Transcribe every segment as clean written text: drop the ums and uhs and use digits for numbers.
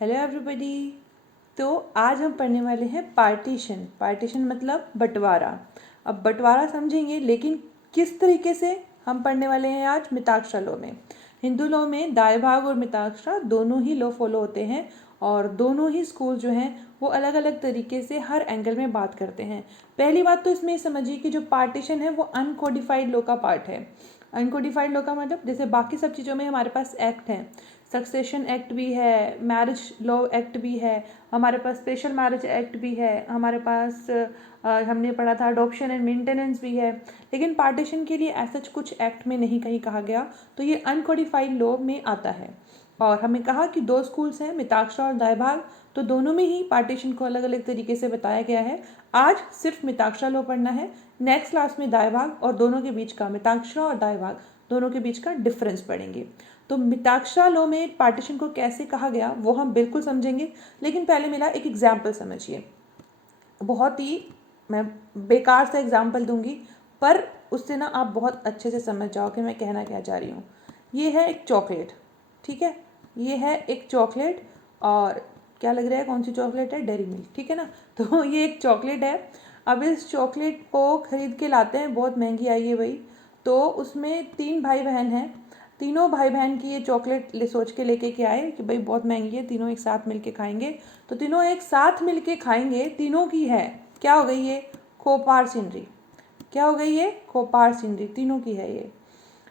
Hello everybody. तो आज हम पढ़ने वाले हैं पार्टीशन। पार्टीशन मतलब बंटवारा। अब बंटवारा समझेंगे, लेकिन किस तरीके से हम पढ़ने वाले हैं आज मिताक्षरा लॉ में। हिंदू लॉ में दाय भाग और मिताक्षरा दोनों ही लॉ फॉलो होते हैं और दोनों ही स्कूल जो हैं वो अलग अलग तरीके से हर एंगल में बात करते हैं। पहली बात तो इसमें समझिए कि जो पार्टीशन है वो अनकोडिफाइड लॉ का पार्ट है। अनकोडिफाइड लॉ का मतलब जैसे बाकी सब चीज़ों में हमारे पास एक्ट हैं, सक्सेशन एक्ट भी है, मैरिज लॉ एक्ट भी है, हमारे पास स्पेशल मैरिज एक्ट भी है, हमारे पास हमने पढ़ा था अडॉप्शन एंड मेंटेनेंस भी है। लेकिन पार्टीशन के लिए ऐसा कुछ एक्ट में नहीं कहीं कहा गया, तो ये अनकोडिफाइड लॉ में आता है। और हमें कहा कि दो स्कूल्स हैं, मिताक्षरा और दायभाग, तो दोनों में ही पार्टीशन को अलग अलग तरीके से बताया गया है। आज सिर्फ मिताक्षरा लॉ पढ़ना है, नेक्स्ट क्लास में दायभाग और दोनों के बीच का, मिताक्षरा और दायभाग दोनों के बीच का डिफरेंस पढ़ेंगे। तो मिताक्षरा लॉ में पार्टीशन को कैसे कहा गया वो हम बिल्कुल समझेंगे, लेकिन पहले मेरा एक एग्जाम्पल समझिए। बहुत ही मैं बेकार सा एग्जाम्पल दूंगी, पर उससे ना आप बहुत अच्छे से समझ जाओ कि मैं कहना क्या चाह रही हूँ। ये है एक चॉकलेट, ठीक है, ये है एक चॉकलेट। और क्या लग रहा है कौन सी चॉकलेट है? डेयरी मिल्क, ठीक है ना। तो ये एक चॉकलेट है। अब इस चॉकलेट को खरीद के लाते हैं, बहुत महंगी आई है भाई। तो उसमें 3 भाई बहन हैं। तीनों भाई बहन की ये चॉकलेट सोच के लेके के आए कि भाई बहुत महंगी है, तीनों एक साथ मिलके खाएंगे। तो तीनों एक साथ मिलके खाएंगे, तीनों की है, क्या हो गई ये? खोपार सिनरी। क्या हो गई ये? खोपार सिनरी, तीनों की है ये।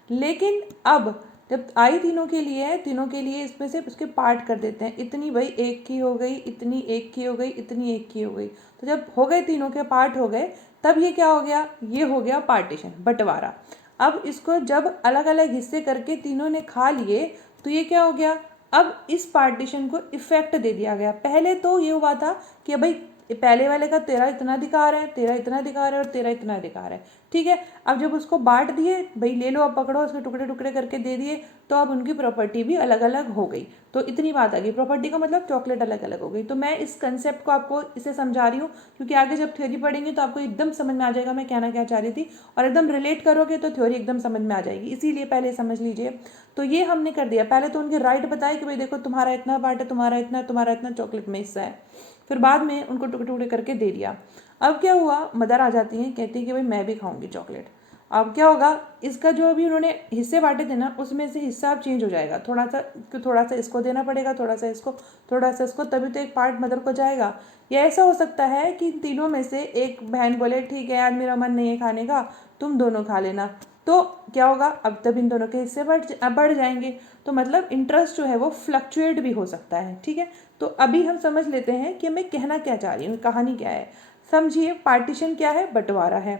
लेकिन अब जब आई तीनों के लिए है, तीनों के लिए इसमें से उसके पार्ट कर देते हैं। इतनी भाई एक की हो गई, इतनी एक की हो गई, इतनी एक की हो गई। तो जब हो गए तीनों के पार्ट हो गए, तब ये क्या हो गया? ये हो गया पार्टीशन, बंटवारा। अब इसको जब अलग अलग हिस्से करके तीनों ने खा लिए, तो ये क्या हो गया? अब इस पार्टीशन को इफेक्ट दे दिया गया। पहले तो ये हुआ था कि भाई पहले वाले का तेरा इतना अधिकार है, तेरा इतना अधिकार है और तेरा इतना अधिकार है, ठीक है। अब जब उसको बांट दिए, भाई ले लो अब पकड़ो, उसके टुकड़े टुकड़े करके दे दिए, तो अब उनकी प्रॉपर्टी भी अलग अलग हो गई। तो इतनी बात आ गई, प्रॉपर्टी का मतलब चॉकलेट अलग अलग हो गई। तो मैं इस कंसेप्ट को आपको इसे समझा रही हूँ, क्योंकि आगे जब थ्योरी पढ़ेंगे तो आपको एकदम समझ में आ जाएगा मैं कहना क्या चाह रही थी, और एकदम रिलेट करोगे तो थ्योरी एकदम समझ में आ जाएगी। इसीलिए पहले समझ लीजिए। तो ये हमने कर दिया, पहले तो उनके राइट बताए कि भाई देखो तुम्हारा इतना पार्ट है, तुम्हारा इतना चॉकलेट में हिस्सा है। फिर बाद में उनको टुकड़े टुकड़े करके दे दिया। अब क्या हुआ? मदर आ जाती हैं, कहती है कि भाई मैं भी खाऊंगी चॉकलेट। अब क्या होगा? इसका जो अभी उन्होंने हिस्से बांटे थे ना, उसमें से हिस्सा अब चेंज हो जाएगा, थोड़ा सा इसको देना पड़ेगा, थोड़ा सा इसको, थोड़ा सा इसको, तभी तो एक पार्ट मदर को जाएगा। या ऐसा हो सकता है कि तीनों में से एक बहन बोले ठीक है आज मेरा मन नहीं है खाने का, तुम दोनों खा लेना। तो क्या होगा? अब तब इन दोनों के हिस्से बढ़ जाएंगे। तो मतलब इंटरेस्ट जो है वो फ्लक्चुएट भी हो सकता है, ठीक है। तो अभी हम समझ लेते हैं कि मैं कहना क्या चाह रही हूँ, कहानी क्या है। समझिए, पार्टीशन क्या है? बंटवारा है।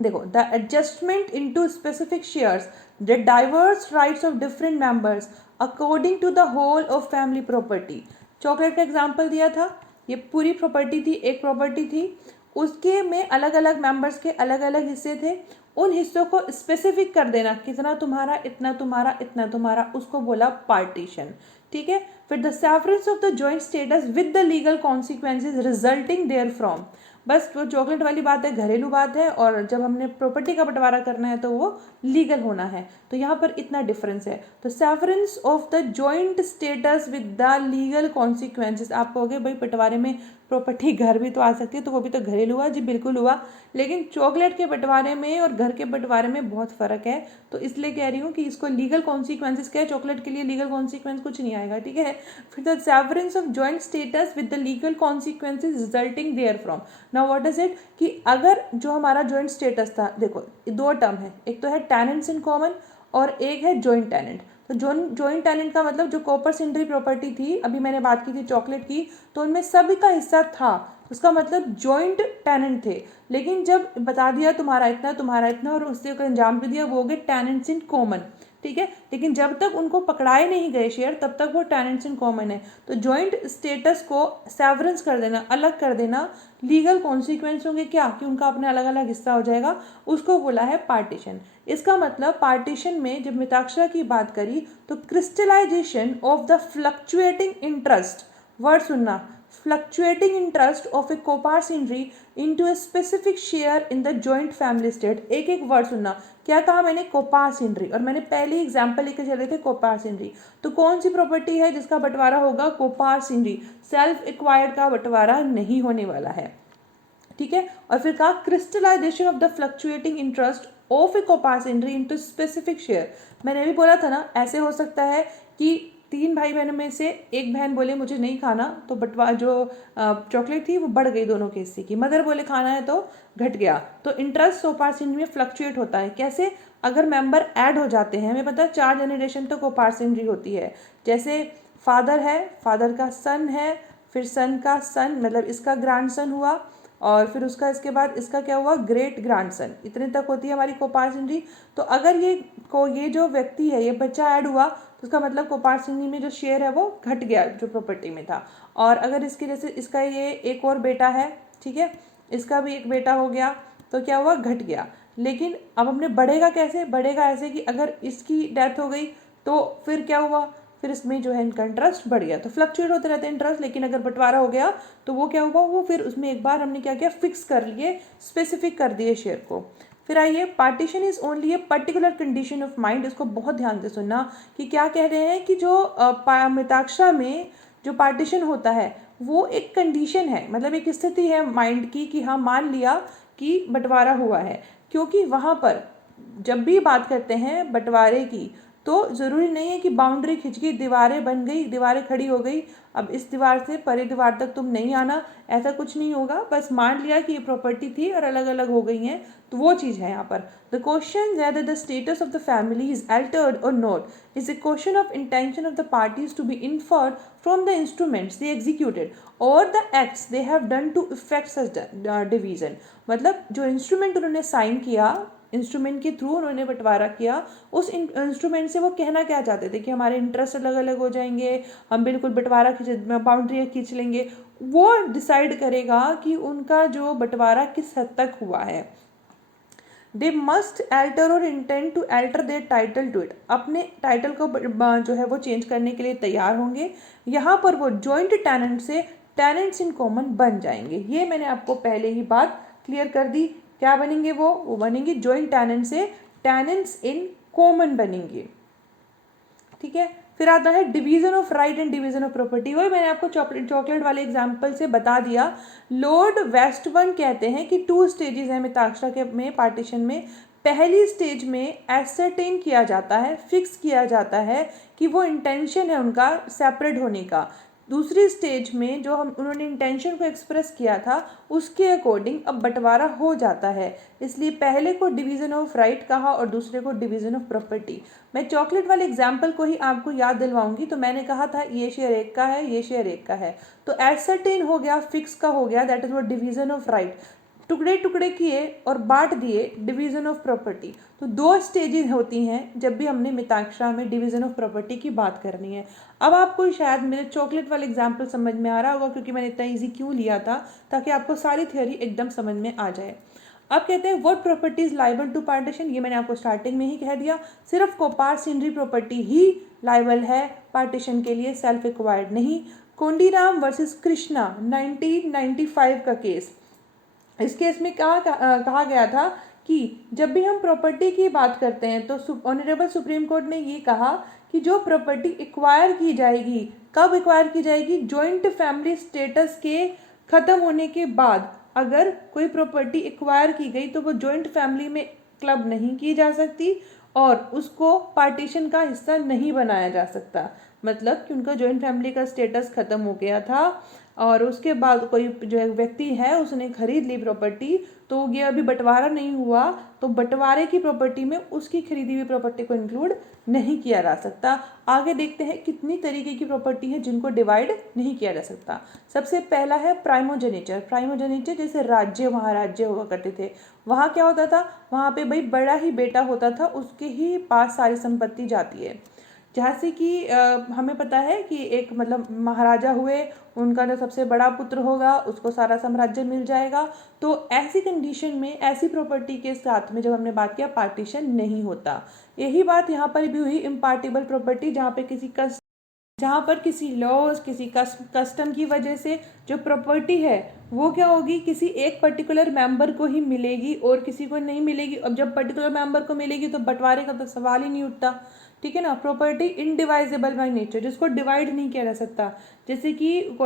देखो, the adjustment into specific shares the diverse rights of different members according to the whole of family property. Chocolate का एग्जांपल दिया था, ये पूरी प्रॉपर्टी थी, एक प्रॉपर्टी थी, उसके में अलग अलग मेंबर्स के अलग अलग हिस्से थे। उन हिस्सों को स्पेसिफिक कर देना, कितना तुम्हारा, इतना तुम्हारा, इतना तुम्हारा, उसको बोला पार्टीशन, ठीक है। फिर the severance of the joint status with the legal consequences resulting therefrom. बस वो चॉकलेट वाली बात है, घरेलू बात है, और जब हमने प्रॉपर्टी का बंटवारा करना है तो वो लीगल होना है। तो यहाँ पर इतना डिफरेंस है। तो severance of the joint status with the legal consequences. आप कहोगे भाई बंटवारे में प्रॉपर्टी घर भी तो आ सकती है, तो वो भी तो घरेलू हुआ। जी बिल्कुल हुआ, लेकिन चॉकलेट के बंटवारे में और घर के बंटवारे में बहुत फर्क है। तो इसलिए कह रही हूँ कि इसको लीगल कॉन्सिक्वेंसेज क्या है, चॉकलेट के लिए लीगल कॉन्सिक्वेंस कुछ नहीं आएगा, ठीक है। फिर the severance of joint status with the legal consequences resulting therefrom. Now what is it कि अगर जो हमारा जॉइंट स्टेटस था, देखो दो टर्म है, एक तो है टेनेंट्स इन कॉमन और एक है जॉइंट टेनेंट। तो जॉइंट टेनेंट का मतलब जो कॉपर सिंड्री प्रॉपर्टी थी, अभी मैंने बात की थी चॉकलेट की, तो उनमें सभी का हिस्सा था, उसका मतलब जॉइंट टेनेंट थे। लेकिन जब बता दिया तुम्हारा इतना और उससे अंजाम भी दिया, वो हो गए टेनेंट्स इन कॉमन, ठीक है। लेकिन जब तक उनको पकड़ाए नहीं गए शेयर, तब तक वो टेनेंट्स इन कॉमन है। तो जॉइंट स्टेटस को सेवरेंस कर देना, अलग कर देना, लीगल कॉन्सिक्वेंस होंगे क्या कि उनका अपने अलग अलग हिस्सा हो जाएगा, उसको बोला है पार्टीशन। इसका मतलब पार्टीशन में जब मिताक्षरा की बात करी तो crystallisation of the fluctuating interest, word सुनना, fluctuating interest of a coparcenary into a specific share in the joint family state. एक एक वर्ड सुनना, क्या कहा मैंने, कोपार्सिनरी, और मैंने पहले एग्जाम्पल लेके चले थे कोपार्सिनरी। तो कौन सी प्रॉपर्टी है जिसका बंटवारा होगा, कोपार्सिनरी। सेल्फ एक्वायर्ड का बंटवारा नहीं होने वाला है, ठीक है। और फिर कहा crystallisation of the fluctuating interest of a coparcenary into specific share. मैंने भी बोला था ना, ऐसे हो सकता है कि 3 भाई बहनों में से एक बहन बोले मुझे नहीं खाना, तो बंटवा जो चॉकलेट थी वो बढ़ गई दोनों के हिस्से की। मदर बोले खाना है तो घट गया। तो इंटरेस्ट कोपार्सिनरी में फ्लक्चुएट होता है। कैसे, अगर मेंबर ऐड हो जाते हैं, हमें पता है 4 जनरेशन तो कोपार्सिनरी होती है। जैसे फादर है, फादर का सन है, फिर सन का सन मतलब इसका ग्रैंडसन हुआ, और फिर उसका इसके बाद इसका क्या हुआ, ग्रेट ग्रैंडसन। इतने तक होती है हमारी कोपार्सिनरी। तो अगर ये जो व्यक्ति है, ये बच्चा ऐड हुआ, तो उसका मतलब कोपार्सिनरी में जो शेयर है वो घट गया जो प्रॉपर्टी में था। और अगर इसकी जैसे इसका ये एक और बेटा है, ठीक है, इसका भी एक बेटा हो गया, तो क्या हुआ, घट गया। लेकिन अब हमने बढ़ेगा कैसे, बढ़ेगा ऐसे कि अगर इसकी डेथ हो गई तो फिर क्या हुआ, फिर इसमें जो है इनका इंटरेस्ट बढ़ गया। तो फ्लक्चुएट होते रहते हैं इंटरेस्ट, लेकिन अगर बंटवारा हो गया तो वो क्या हुआ, वो फिर उसमें एक बार हमने क्या किया, फिक्स कर लिए, स्पेसिफिक कर दिए शेयर को। फिर आइए, partition is only a particular condition of mind. इसको बहुत ध्यान से सुनना कि क्या कह रहे हैं कि जो मिताक्षरा में जो पार्टीशन होता है वो एक कंडीशन है, मतलब एक स्थिति है माइंड की कि हाँ मान लिया कि बंटवारा हुआ है। क्योंकि वहाँ पर जब भी बात करते हैं बंटवारे की, तो ज़रूरी नहीं है कि बाउंड्री खिंच गई, दीवारें बन गई, दीवारें खड़ी हो गई, अब इस दीवार से परे दीवार तक तुम नहीं आना, ऐसा कुछ नहीं होगा। बस मान लिया कि ये प्रॉपर्टी थी और अलग अलग हो गई हैं, तो वो चीज़ है यहाँ पर। The question whether the status of the family is altered और not is a question of intention of the parties to be inferred from the instruments they executed or the acts they have done to effect such division। मतलब जो instrument उन्होंने sign किया, instrument के through उन्होंने बंटवारा किया, उस instrument से वो कहना क्या चाहते थे कि हमारे इंटरेस्ट अलग अलग हो जाएंगे, हम बिल्कुल बंटवारा खींच, बाउंड्री खींच लेंगे। वो डिसाइड करेगा कि उनका जो बंटवारा किस हद तक हुआ है। They must alter or intend to alter their title to it. अपने टाइटल को जो है वो चेंज करने के लिए तैयार होंगे। यहाँ पर वो जॉइंट टेनेंट से टेनेंट्स इन कॉमन बन जाएंगे। ये मैंने आपको पहले ही बात क्लियर कर दी। क्या बनेंगे वो बनेंगे जॉइंट टेनेंट से टेनेंट्स इन कॉमन बनेंगे, ठीक है। फिर आता है division of right and division of property. वही मैंने आपको चॉकलेट वाले एग्जांपल से बता दिया। लॉर्ड वेस्टबर्न कहते हैं कि 2 स्टेजेस हैं मिताक्षरा के में पार्टीशन में। पहली स्टेज में एसरटेन किया जाता है, फिक्स किया जाता है कि वो इंटेंशन है उनका सेपरेट होने का। दूसरी स्टेज में जो उन्होंने इंटेंशन को एक्सप्रेस किया था उसके अकॉर्डिंग अब बंटवारा हो जाता है। इसलिए पहले को डिवीज़न ऑफ राइट कहा और दूसरे को डिवीज़न ऑफ प्रॉपर्टी। मैं चॉकलेट वाले एग्जाम्पल को ही आपको याद दिलवाऊंगी। तो मैंने कहा था ये शेयर एक का है, ये शेयर एक का है, तो एसरटेन हो गया, फिक्स का हो गया, that is what division of right. टुकड़े टुकड़े किए और बांट दिए, डिवीज़न ऑफ प्रॉपर्टी। तो 2 स्टेजेस होती हैं जब भी हमने मिताक्षरा में डिवीज़न ऑफ प्रॉपर्टी की बात करनी है। अब आपको शायद मेरे चॉकलेट वाले एग्जाम्पल समझ में आ रहा होगा, क्योंकि मैंने इतना ईजी क्यों लिया था, ताकि आपको सारी थ्योरी एकदम समझ में आ जाए। अब कहते हैं what properties liable to partition. ये मैंने आपको स्टार्टिंग में ही कह दिया, सिर्फ कोपार्सिनरी प्रॉपर्टी ही लाइबल है पार्टीशन के लिए, सेल्फ एक्वायर्ड नहीं। कोंडीराम वर्सेस कृष्णा 1995 का केस। इस केस में कहा गया था कि जब भी हम प्रॉपर्टी की बात करते हैं तो ऑनरेबल सुप्रीम कोर्ट ने ये कहा कि जो प्रॉपर्टी एक्वायर की जाएगी, कब एक्वायर की जाएगी, जॉइंट फैमिली स्टेटस के ख़त्म होने के बाद। अगर कोई प्रॉपर्टी एक्वायर की गई तो वो जॉइंट फैमिली में क्लब नहीं की जा सकती और उसको पार्टीशन का हिस्सा नहीं बनाया जा सकता। मतलब कि उनका जॉइंट फैमिली का स्टेटस ख़त्म हो गया था और उसके बाद कोई जो एक व्यक्ति है उसने खरीद ली प्रॉपर्टी, तो ये अभी बंटवारा नहीं हुआ, तो बंटवारे की प्रॉपर्टी में उसकी खरीदी हुई प्रॉपर्टी को इंक्लूड नहीं किया जा सकता। आगे देखते हैं कितनी तरीके की प्रॉपर्टी है जिनको डिवाइड नहीं किया जा सकता। सबसे पहला है प्राइमोजेनेचर। प्राइमोजेनेचर जैसे राज्य, महाराज्य हुआ करते थे, वहाँ क्या होता था, वहाँ पे भाई बड़ा ही बेटा होता था, उसके ही पास सारी संपत्ति जाती है। जैसे कि हमें पता है कि एक मतलब महाराजा हुए, उनका जो सबसे बड़ा पुत्र होगा उसको सारा साम्राज्य मिल जाएगा। तो ऐसी कंडीशन में ऐसी प्रॉपर्टी के साथ में जब हमने बात किया पार्टीशन नहीं होता। यही बात यहाँ पर भी हुई इम्पार्टिबल प्रॉपर्टी, जहाँ पे किसी का जहाँ पर किसी लॉज, किसी कस्टम की वजह से जो प्रॉपर्टी है वो क्या होगी, किसी एक पर्टिकुलर मेंबर को ही मिलेगी और किसी को नहीं मिलेगी। अब जब पर्टिकुलर मेंबर को मिलेगी तो बंटवारे का तो सवाल ही नहीं उठता, ठीक है ना। प्रॉपर्टी इनडिवाइजेबल बाय नेचर, जिसको डिवाइड नहीं किया जा सकता। जैसे कि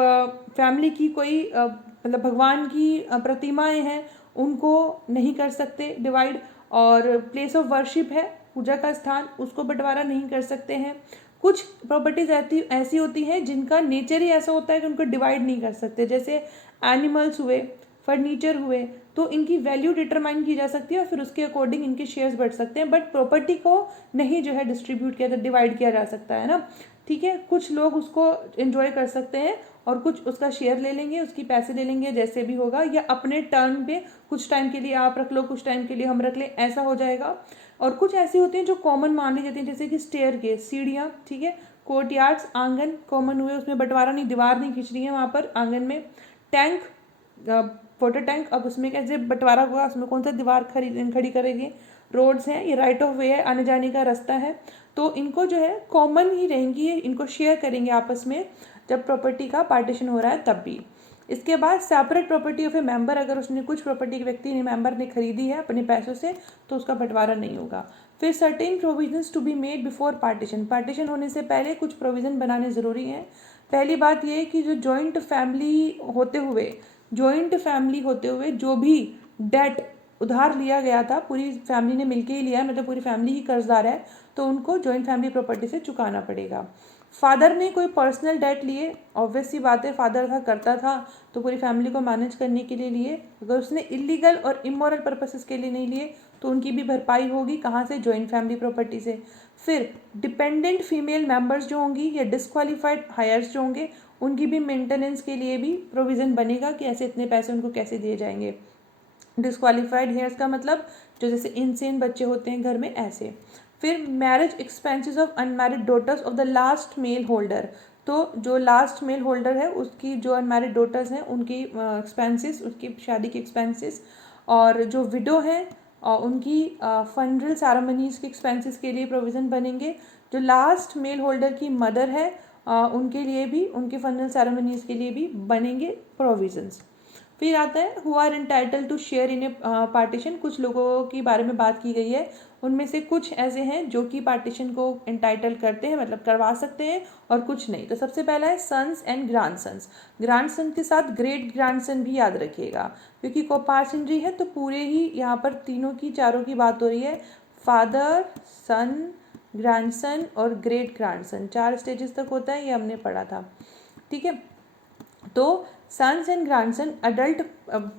फैमिली की कोई मतलब भगवान की प्रतिमाएं हैं, उनको नहीं कर सकते डिवाइड, और प्लेस ऑफ वर्शिप है, पूजा का स्थान, उसको बंटवारा नहीं कर सकते हैं। कुछ प्रॉपर्टीज ऐसी होती हैं जिनका नेचर ही ऐसा होता है कि उनको डिवाइड नहीं कर सकते, जैसे एनिमल्स हुए, फर्नीचर हुए, तो इनकी वैल्यू डिटरमाइन की जा सकती है और फिर उसके अकॉर्डिंग इनके शेयर्स बढ़ सकते हैं, बट प्रॉपर्टी को नहीं जो है डिस्ट्रीब्यूट किया, डिवाइड किया जा सकता है ना, ठीक है। कुछ लोग उसको एंजॉय कर सकते हैं और कुछ उसका शेयर ले लेंगे, उसकी पैसे ले लेंगे, जैसे भी होगा, या अपने टर्न पे कुछ टाइम के लिए आप रख लो, कुछ टाइम के लिए हम रख लें, ऐसा हो जाएगा। और कुछ ऐसी होती हैं जो कॉमन मान ली जाती हैं, जैसे कि स्टेयर केस, सीढ़ियाँ, ठीक है। कोर्ट यार्ड्स, आंगन कॉमन हुए, उसमें बंटवारा नहीं, दीवार नहीं खींच रही है वहाँ पर आंगन में। टैंक, वाटर टैंक, अब उसमें कैसे बंटवारा हुआ, उसमें कौन सा दीवार खड़ी करेगी। रोड्स हैं, ये राइट ऑफ वे है, आने जाने का रास्ता है, तो इनको जो है कॉमन ही रहेंगी, इनको शेयर करेंगे आपस में जब प्रॉपर्टी का पार्टीशन हो रहा है तब भी। इसके बाद separate property of A member, अगर उसने कुछ प्रॉपर्टी व्यक्ति ने मेंबर ने खरीदी है अपने पैसों से तो उसका बंटवारा नहीं होगा। फिर certain provisions to be made before partition, partition होने से पहले कुछ प्रोविज़न बनाने ज़रूरी हैं। पहली बात ये है कि जो जॉइंट फैमिली होते हुए जो भी डेट उधार लिया गया था, पूरी फैमिली ने मिलके ही लिया है, मतलब पूरी फैमिली ही कर्जदार है, तो उनको जॉइंट फैमिली प्रॉपर्टी से चुकाना पड़ेगा। फादर ने कोई पर्सनल डेट लिए, ऑब्वियस सी बात है, फादर था, करता था, तो पूरी फैमिली को मैनेज करने के लिए लिए। अगर उसने इलीगल और इमोरल पर्पसेस के लिए नहीं लिए तो उनकी भी भरपाई होगी, कहाँ से, जॉइंट फैमिली प्रॉपर्टी से। फिर डिपेंडेंट फीमेल मेंबर्स जो होंगी या डिस्क्वालीफाइड हायर्स जो होंगे, उनकी भी मेंटेनेंस के लिए भी प्रोविज़न बनेगा कि ऐसे इतने पैसे उनको कैसे दिए जाएंगे। डिस्क्वालीफाइड हेयर्स का मतलब जो जैसे इनसेन बच्चे होते हैं घर में, ऐसे। फिर marriage expenses of unmarried daughters of the last male holder, तो जो लास्ट मेल होल्डर है उसकी जो अनमैरिड डॉटर्स हैं उनकी एक्सपेंसेस, उसकी शादी के एक्सपेंसेस, और जो विडो हैं उनकी फनरल सेरेमनीज़ के एक्सपेंसेस के लिए प्रोविज़न बनेंगे। जो लास्ट मेल होल्डर की मदर है उनके लिए भी, उनके फनरल सेरेमनीज़ के लिए भी बनेंगे प्रोविज़न्स। फिर आता है who are entitle to share in a partition, कुछ लोगों के बारे में बात की गई है, उनमें से कुछ ऐसे हैं जो कि पार्टीशन को एंटाइटल करते हैं, मतलब करवा सकते हैं, और कुछ नहीं। तो सबसे पहला है सन्स एंड ग्रैंडसन्स, ग्रैंडसन के साथ ग्रेट ग्रैंडसन भी याद रखिएगा, क्योंकि कोपार्शनरी है तो पूरे ही यहाँ पर तीनों की, चारों की बात हो रही है, फादर, सन, ग्रैंडसन और ग्रेट ग्रैंडसन, 4 स्टेजेस तक होता है, ये हमने पढ़ा था, ठीक है। तो sons and grandson adult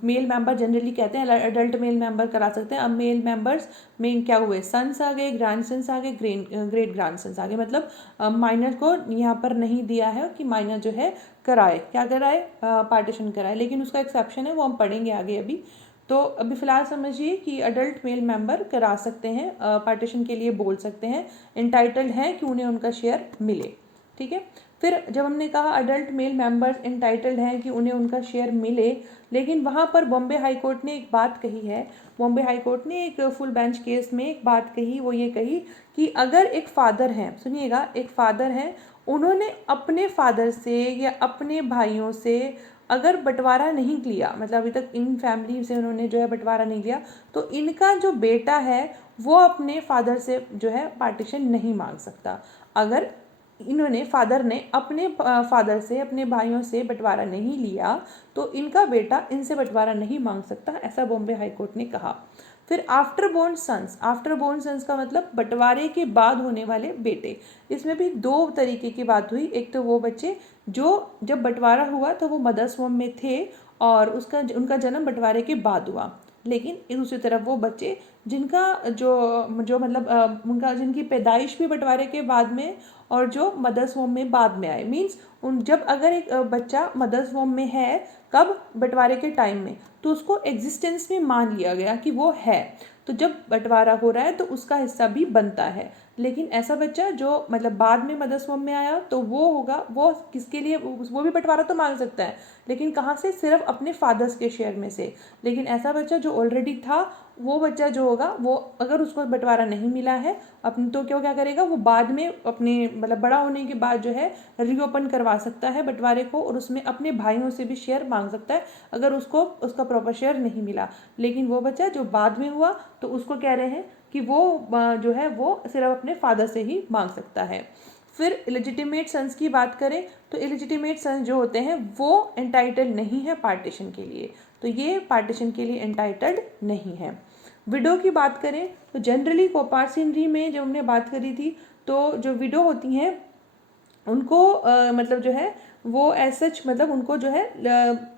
male member generally कहते हैं, अडल्ट मेल मेंबर करा सकते हैं। अब मेल मेंबर्स में क्या हुए, सन्स आ गए, ग्रैंडसन्स आ गए, ग्रेट ग्रैंडसन्स आ गए, मतलब माइनर को यहाँ पर नहीं दिया है कि माइनर जो है कराए, क्या कराए, पार्टीशन कराए, लेकिन उसका एक्सेप्शन है, वो हम पढ़ेंगे आगे अभी। तो अभी फ़िलहाल समझिए कि अडल्ट मेल मेंबर करा सकते हैं, पार्टीशन के लिए बोल सकते हैं, एंटाइटल्ड हैं कि उन्हें उनका शेयर मिले, ठीक है। फिर जब हमने कहा अडल्ट मेल मेंबर्स एंटाइटल्ड हैं कि उन्हें उनका शेयर मिले, लेकिन वहाँ पर बॉम्बे हाई कोर्ट ने एक बात कही है, बॉम्बे हाई कोर्ट ने एक फुल बेंच केस में एक बात कही, वो ये कही कि अगर एक फादर हैं, सुनिएगा, एक फादर हैं, उन्होंने अपने फादर से या अपने भाइयों से अगर बंटवारा नहीं लिया, मतलब अभी तक इन फैमिली से उन्होंने जो है बंटवारा नहीं लिया, तो इनका जो बेटा है वो अपने फादर से जो है पार्टीशन नहीं मांग सकता। अगर इन्होंने, फादर ने अपने फादर से, अपने भाइयों से बंटवारा नहीं लिया तो इनका बेटा इनसे बंटवारा नहीं मांग सकता, ऐसा बॉम्बे हाई कोर्ट ने कहा। फिर after born sons, after born sons का मतलब बंटवारे के बाद होने वाले बेटे, इसमें भी 2 तरीके की बात हुई। एक तो वो बच्चे जो जब बंटवारा हुआ तो वो मदर्स होम में थे और उनका जन्म बंटवारे के बाद हुआ, लेकिन दूसरी तरफ वो बच्चे जिनका जो मतलब उनका जिनकी पैदाइश भी बंटवारे के बाद में और जो मदर्स होम में बाद में आए, मीन्स जब अगर एक बच्चा मदर्स होम में है, कब, बंटवारे के टाइम में, तो उसको एग्जिस्टेंस में मान लिया गया कि वो है, तो जब बंटवारा हो रहा है तो उसका हिस्सा भी बनता है। लेकिन ऐसा बच्चा जो मतलब बाद में मदर्स होम में आया तो वो होगा, वो किसके लिए, वो भी बंटवारा तो मांग सकता है, लेकिन कहाँ से, सिर्फ अपने फादर्स के शेयर में से। लेकिन ऐसा बच्चा जो ऑलरेडी था, वो बच्चा जो होगा, वो अगर उसको बंटवारा नहीं मिला है अपने, तो क्यों क्या करेगा, वो बाद में अपने मतलब बड़ा होने के बाद जो है रीओपन करवा सकता है बंटवारे को, और उसमें अपने भाइयों से भी शेयर मांग सकता है अगर उसको उसका प्रॉपर शेयर नहीं मिला। लेकिन वो बच्चा जो बाद में हुआ, तो उसको कह रहे हैं कि वो जो है वो सिर्फ अपने फादर से ही मांग सकता है। फिर इलिजिटिमेट सन्स की बात करें तो इलिजिटिमेट सन्स जो होते हैं वो एंटाइटल्ड नहीं है पार्टीशन के लिए, तो ये पार्टीशन के लिए एंटाइटल्ड नहीं है। विडो की बात करें तो जनरली कोपार्सिनरी में जब हमने बात करी थी, तो जो विडो होती हैं उनको मतलब जो है वो एज सच, मतलब उनको जो है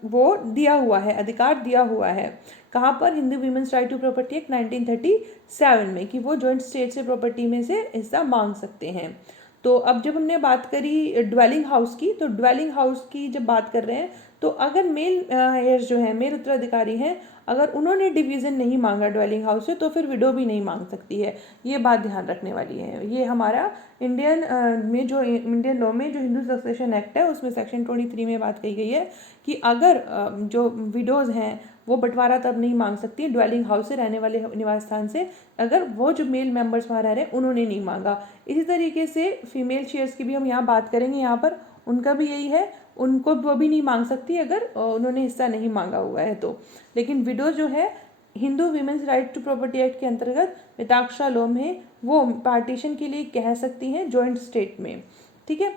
वो दिया हुआ है, अधिकार दिया हुआ है। कहाँ पर, Hindu women's right to property act 1937 में, कि वो जॉइंट स्टेट से प्रॉपर्टी में से हिस्सा मांग सकते हैं। तो अब जब हमने बात करी ड्वेलिंग हाउस की, तो ड्वेलिंग हाउस की जब बात कर रहे हैं, तो अगर मेल हेयर्स जो है, मेल उत्तराधिकारी हैं, अगर उन्होंने डिवीज़न नहीं मांगा ड्वेलिंग हाउस से, तो फिर विडो भी नहीं मांग सकती है। ये बात ध्यान रखने वाली है। ये हमारा इंडियन में जो इंडियन लॉ में जो हिंदू सक्सेशन एक्ट है, उसमें सेक्शन 23 में बात कही गई है कि अगर जो विडोज़ हैं वो बंटवारा तब नहीं मांग सकती ड्वेलिंग हाउस से, रहने वाले निवास स्थान से, अगर वो जो मेल मेंबर्स वहाँ रह रहे हैं उन्होंने नहीं मांगा। इसी तरीके से फीमेल शेयर्स की भी हम यहाँ बात करेंगे, यहाँ पर उनका भी यही है, उनको वो भी नहीं मांग सकती अगर उन्होंने हिस्सा नहीं मांगा हुआ है तो। लेकिन विडो जो है Hindu women's right to property act के अंतर्गत मिताक्षरा लॉ में वो पार्टीशन के लिए कह सकती हैं जॉइंट स्टेट में, ठीक है।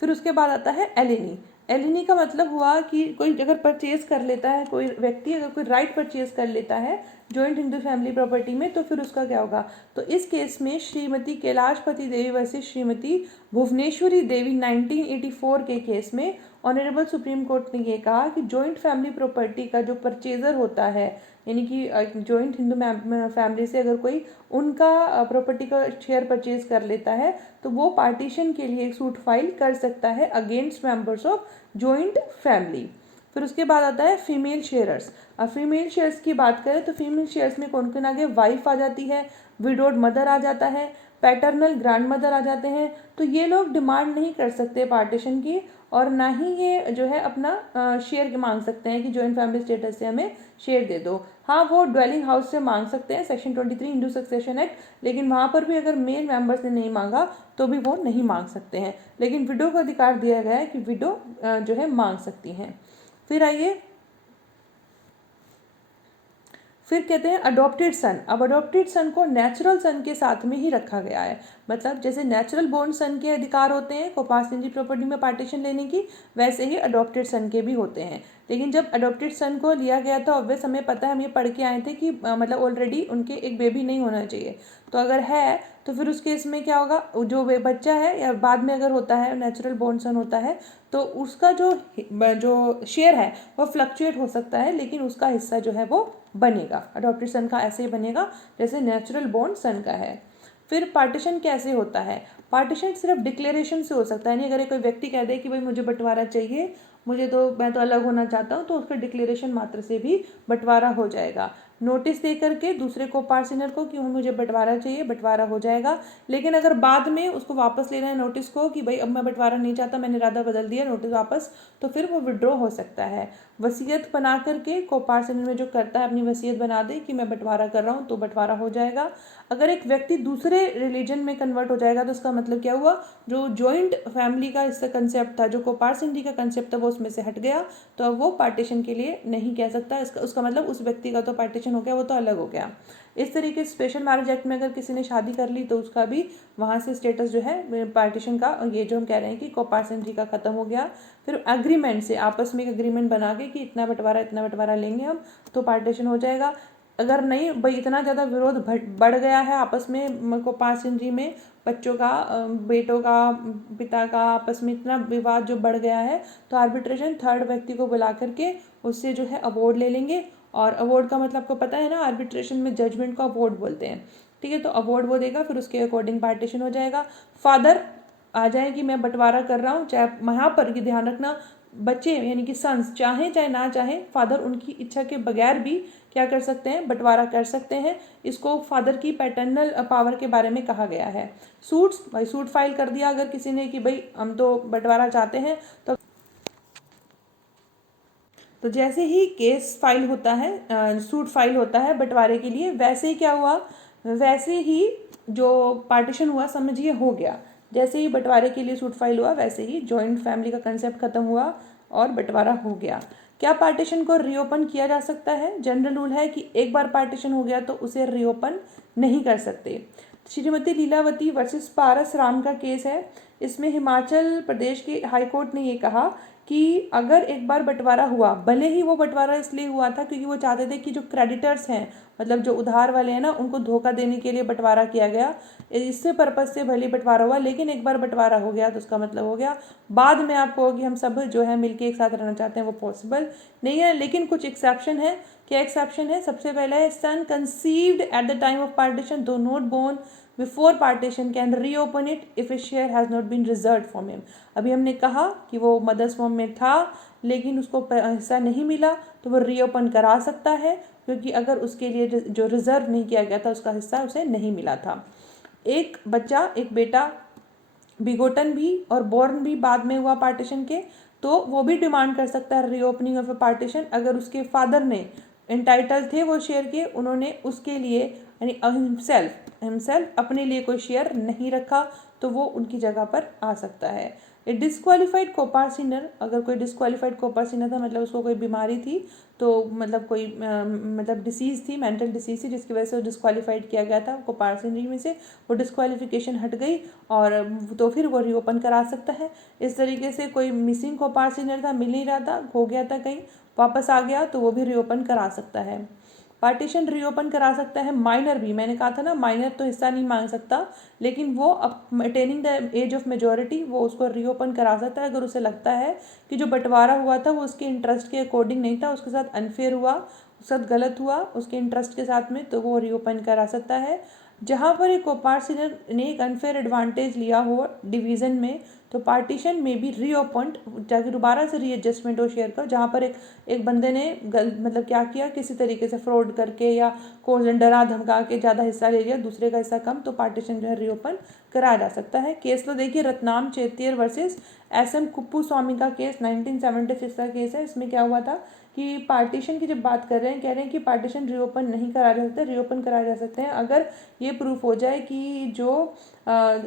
फिर उसके बाद आता है एलिनी। एलिनी का मतलब हुआ कि कोई अगर परचेज कर लेता है, कोई व्यक्ति अगर कोई राइट परचेज कर लेता है जॉइंट हिंदू फैमिली प्रॉपर्टी में, तो फिर उसका क्या होगा। तो इस केस में श्रीमती कैलाशपति देवी वर्सेस श्रीमती भुवनेश्वरी देवी 1984 के केस में ऑनरेबल सुप्रीम कोर्ट ने ये कहा कि जॉइंट फैमिली प्रॉपर्टी का जो परचेजर होता है, यानी कि जॉइंट हिंदू फैमिली से अगर कोई उनका प्रॉपर्टी का शेयर परचेज कर लेता है, तो वो पार्टीशन के लिए एक सूट फाइल कर सकता है against members of joint family. फिर उसके बाद आता है फीमेल शेयरर्स। अब फीमेल शेयर्स की बात करें तो फीमेल शेयर्स में कौन कौन आगे, वाइफ आ जाती है, विडोड मदर आ जाता है, पैटर्नल ग्रैंड मदर आ जाते हैं। तो ये लोग डिमांड नहीं कर सकते पार्टीशन की, और ना ही ये जो है अपना शेयर मांग सकते हैं कि जॉइंट फैमिली स्टेटस से हमें शेयर दे दो। हाँ, वो ड्वेलिंग हाउस से मांग सकते हैं, सेक्शन 23 हिंदू सक्सेशन एक्ट, लेकिन वहाँ पर भी अगर मेल मेंबर्स ने नहीं मांगा तो भी वो नहीं मांग सकते हैं। लेकिन विडो को अधिकार दिया गया है कि विडो जो है मांग सकती हैं। फिर आइए, फिर कहते हैं अडॉप्टेड सन। अब अडॉप्टेड सन को नेचुरल सन के साथ में ही रखा गया है, मतलब जैसे नेचुरल बोर्न सन के अधिकार होते हैं कोपार्सिनरी प्रॉपर्टी में पार्टीशन लेने की, वैसे ही अडॉप्टेड सन के भी होते हैं। लेकिन जब अडॉप्टेड सन को लिया गया था, ऑब्वियस हमें पता है, हम ये पढ़ के आए थे कि मतलब ऑलरेडी उनके एक बेबी नहीं होना चाहिए। तो अगर है तो फिर उस केस में क्या होगा, जो बच्चा है या बाद में अगर होता है नेचुरल बोर्न सन होता है, तो उसका जो शेयर है वो फ्लक्चुएट हो सकता है, लेकिन उसका हिस्सा जो है वो बनेगा। अडॉप्टेड सन का ऐसे ही बनेगा जैसे नेचुरल बोर्न सन का है। फिर पार्टीशन कैसे होता है, पार्टीशन सिर्फ डिक्लेरेशन से हो सकता है, यानी अगर कोई व्यक्ति कह दे कि भाई मुझे बंटवारा चाहिए, मैं तो अलग होना चाहता हूँ, तो उसका डिक्लेरेशन मात्र से भी बंटवारा हो जाएगा। नोटिस दे करके दूसरे को पार्सिनर को कि मुझे बंटवारा चाहिए, बंटवारा हो जाएगा। लेकिन अगर बाद में उसको वापस लेना है नोटिस को कि भाई अब मैं बंटवारा नहीं चाहता, मैंने इरादा बदल दिया, नोटिस वापस, तो फिर वो विड्रॉ हो सकता है। वसीयत बना करके कोपार्सिनर में जो करता है अपनी वसीयत बना दे कि मैं बंटवारा कर रहा हूँ, तो बंटवारा हो जाएगा। अगर एक व्यक्ति दूसरे रिलीजन में कन्वर्ट हो जाएगा, तो उसका मतलब क्या हुआ, जो जॉइंट फैमिली का इसका कंसेप्ट था, जो कोपार्सिनरी का कंसेप्ट था, वो उसमें से हट गया, तो अब वो पार्टीशन के लिए नहीं कह सकता। उसका मतलब उस व्यक्ति का तो पार्टीशन हो गया, वो तो अलग हो गया। इस तरीके से स्पेशल मैरिज एक्ट में अगर किसी ने शादी कर ली, तो उसका भी वहाँ से स्टेटस जो है पार्टीशन का, ये जो हम कह रहे हैं कि कोपार्सिनरी का खत्म हो गया। फिर एग्रीमेंट से, आपस में एक एग्रीमेंट बना के कि इतना बंटवारा लेंगे हम, तो पार्टीशन हो जाएगा। अगर नहीं भाई इतना ज़्यादा विरोध बढ़ गया है आपस में कोपार्सिनरी में, बच्चों का, बेटों का, पिता का आपस में इतना विवाद जो बढ़ गया है, तो आर्बिट्रेशन थर्ड व्यक्ति को बुला करके उससे जो है अवॉर्ड ले लेंगे। और अवॉर्ड का मतलब आपको पता है ना, आर्बिट्रेशन में जजमेंट को अवॉर्ड बोलते हैं, ठीक है। तो अवॉर्ड वो देगा, फिर उसके अकॉर्डिंग पार्टीशन हो जाएगा। फादर आ जाए कि मैं बंटवारा कर रहा हूँ, चाहे यहाँ पर कि ध्यान रखना, बच्चे यानी कि सन्स चाहे चाहे ना चाहे, फादर उनकी इच्छा के बगैर भी क्या कर सकते हैं, बंटवारा कर सकते हैं। इसको फादर की पैटर्नल पावर के बारे में कहा गया है। सूट्स, भाई सूट फाइल कर दिया अगर किसी ने कि भाई हम तो बंटवारा चाहते हैं, तो जैसे ही केस फाइल होता है, सूट फाइल होता है बंटवारे के लिए, वैसे ही क्या हुआ, वैसे ही जो पार्टीशन हुआ समझिए हो गया। जैसे ही बंटवारे के लिए सूट फाइल हुआ वैसे ही जॉइंट फैमिली का कंसेप्ट खत्म हुआ और बंटवारा हो गया। क्या पार्टीशन को रीओपन किया जा सकता है? जनरल रूल है कि एक बार पार्टीशन हो गया तो उसे रीओपन नहीं कर सकते। श्रीमती लीलावती वर्सेस पारस राम का केस है। इसमें हिमाचल प्रदेश के हाईकोर्ट ने ये कहा कि अगर एक बार बंटवारा हुआ, भले ही वो बंटवारा इसलिए हुआ था क्योंकि वो चाहते थे कि जो क्रेडिटर्स हैं, मतलब जो उधार वाले हैं ना, उनको धोखा देने के लिए बंटवारा किया गया, इससे पर्पज से भले बंटवारा हुआ, लेकिन एक बार बंटवारा हो गया तो उसका मतलब हो गया। बाद में आप कहोगे हम सब जो है मिलके एक साथ रहना चाहते हैं, वो पॉसिबल नहीं है। लेकिन कुछ एक्सेप्शन है। क्या एक्सेप्शन है? सबसे पहला है son conceived at the time of partition though not born before partition can reopen it if a share has not been reserve from him. अभी हमने कहा कि वो मदर्स फॉर्म में था लेकिन उसको हिस्सा नहीं मिला, तो वो रीओपन करा सकता है क्योंकि अगर उसके लिए जो रिजर्व नहीं किया गया था उसका हिस्सा उसे नहीं मिला था। एक बच्चा, एक बेटा बिगोटन भी और बॉर्न भी बाद में हुआ पार्टीशन के, तो वो भी डिमांड कर सकता है रीओपनिंग ऑफ ए पार्टीशन अगर उसके फादर ने, एंटाइटल थे वो शेयर के, उन्होंने उसके लिए यानी हिमसेल्फ अपने लिए कोई शेयर नहीं रखा, तो वो उनकी जगह पर आ सकता है। ए डिस्क्वालिफाइड कोपार्सिनर, अगर कोई डिस्क्वालिफाइड कोपार्सिनर था मतलब उसको कोई बीमारी थी, तो मतलब कोई मतलब डिसीज़ थी, मेंटल डिसीज़ थी जिसकी वजह से वो डिस्क्वालिफाइड किया गया था कोपार्सिनरी में से, वो डिस्क्वालिफिकेशन हट गई और तो फिर वो रीओपन करा सकता है। इस तरीके से कोई मिसिंग कोपार्सिनर था, मिल नहीं रहा था, खो गया था कहीं, वापस आ गया, तो वो भी रीओपन करा सकता है। पार्टीशन रीओपन करा सकता है माइनर भी। मैंने कहा था ना माइनर तो हिस्सा नहीं मांग सकता, लेकिन वो attaining the age of majority वो उसको रीओपन करा सकता है अगर उसे लगता है कि जो बंटवारा हुआ था वो उसके इंटरेस्ट के अकॉर्डिंग नहीं था, उसके साथ अनफेयर हुआ, उसके साथ गलत हुआ उसके इंटरेस्ट के साथ में, तो वो रीओपन करा सकता है। जहाँ पर एक कोपार्सिनर ने एक अनफेयर एडवांटेज लिया हो डिवीज़न में, तो पार्टीशन में भी रीओपन्ड, जाके दोबारा से रीएडजस्टमेंट हो शेयर का। जहाँ पर एक बंदे ने मतलब क्या किया, किसी तरीके से फ्रॉड करके या कोई डरा धमका के ज़्यादा हिस्सा ले लिया, दूसरे का हिस्सा कम, तो पार्टीशन जो है रीओपन कराया जा सकता है। केस तो देखिए रत्नाम चेतियर वर्सेस SM कुप्पू स्वामी का केस 1976 का केस है। इसमें क्या हुआ था कि पार्टीशन की जब बात कर रहे हैं, कह रहे हैं कि पार्टीशन रीओपन नहीं कराया जा सकता, रीओपन कराए जा सकते हैं अगर ये प्रूफ हो जाए कि जो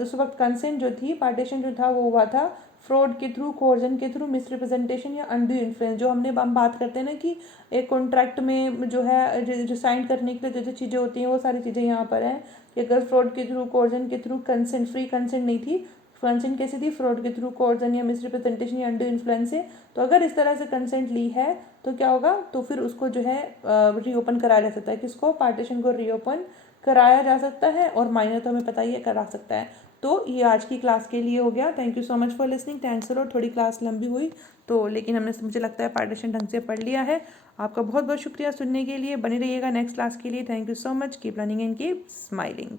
उस वक्त कंसेंट जो थी, पार्टीशन जो था वो हुआ था फ्रॉड के थ्रू, कोर्जन के थ्रू, मिसरिप्रेजेंटेशन या अनड्यू इन्फ्लुएंस। जो हम बात करते हैं ना कि एक कॉन्ट्रैक्ट में जो है जो साइन करने के लिए जो चीज़ें होती हैं वो सारी चीज़ें यहाँ पर हैं कि अगर फ्रॉड के थ्रू, कोर्जन के थ्रू, कंसेंट, फ्री कंसेंट नहीं थी, कंसेंट कैसी थी, फ्रॉड के थ्रू, कोर्जन या मिसरिप्रेजेंटेशन या अनड्यू इन्फ्लुएंस से, तो अगर इस तरह से कंसेंट ली है तो क्या होगा, तो फिर उसको जो है रीओपन कराया जा सकता है। किसको? पार्टीशन को रीओपन कराया जा सकता है, और माइनर तो हमें पता ही है करा सकता है। तो ये आज की क्लास के लिए हो गया। Thank you so much for listening. Thanks a lot. थोड़ी क्लास लंबी हुई तो, लेकिन हमने मुझे लगता है पार्टीशन ढंग से पढ़ लिया है। आपका बहुत बहुत शुक्रिया सुनने के लिए। बने रहिएगा नेक्स्ट क्लास के लिए। Thank you so much. Keep learning and keep smiling.